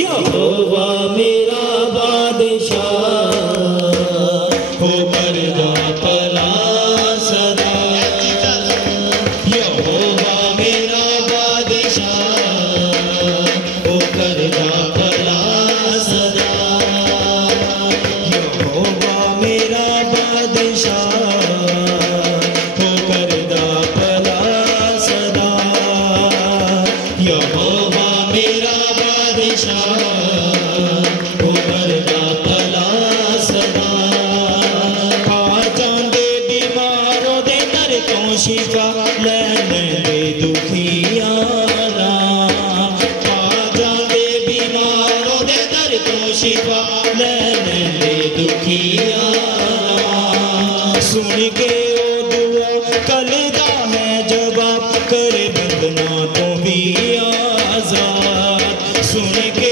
यहोवा मेरा बादशाह हो करदा भला सदा। यहोवा मेरा बादशाह हो करदा भला सदा। यहोवा मेरा बादशाह हो करदा भला सदा। यहोवा मेरा बादशाह हो करदा भला सदा। आ जांदे बीमारों दे दर तों शिफा लैने दे दुखियारा। आ जांदे बीमारों दे दर तों शिफा लैने दे दुखियारा। सुन के ओ दुआ कलदा है जवाब करे बंदना तो भी आजाद। सुन के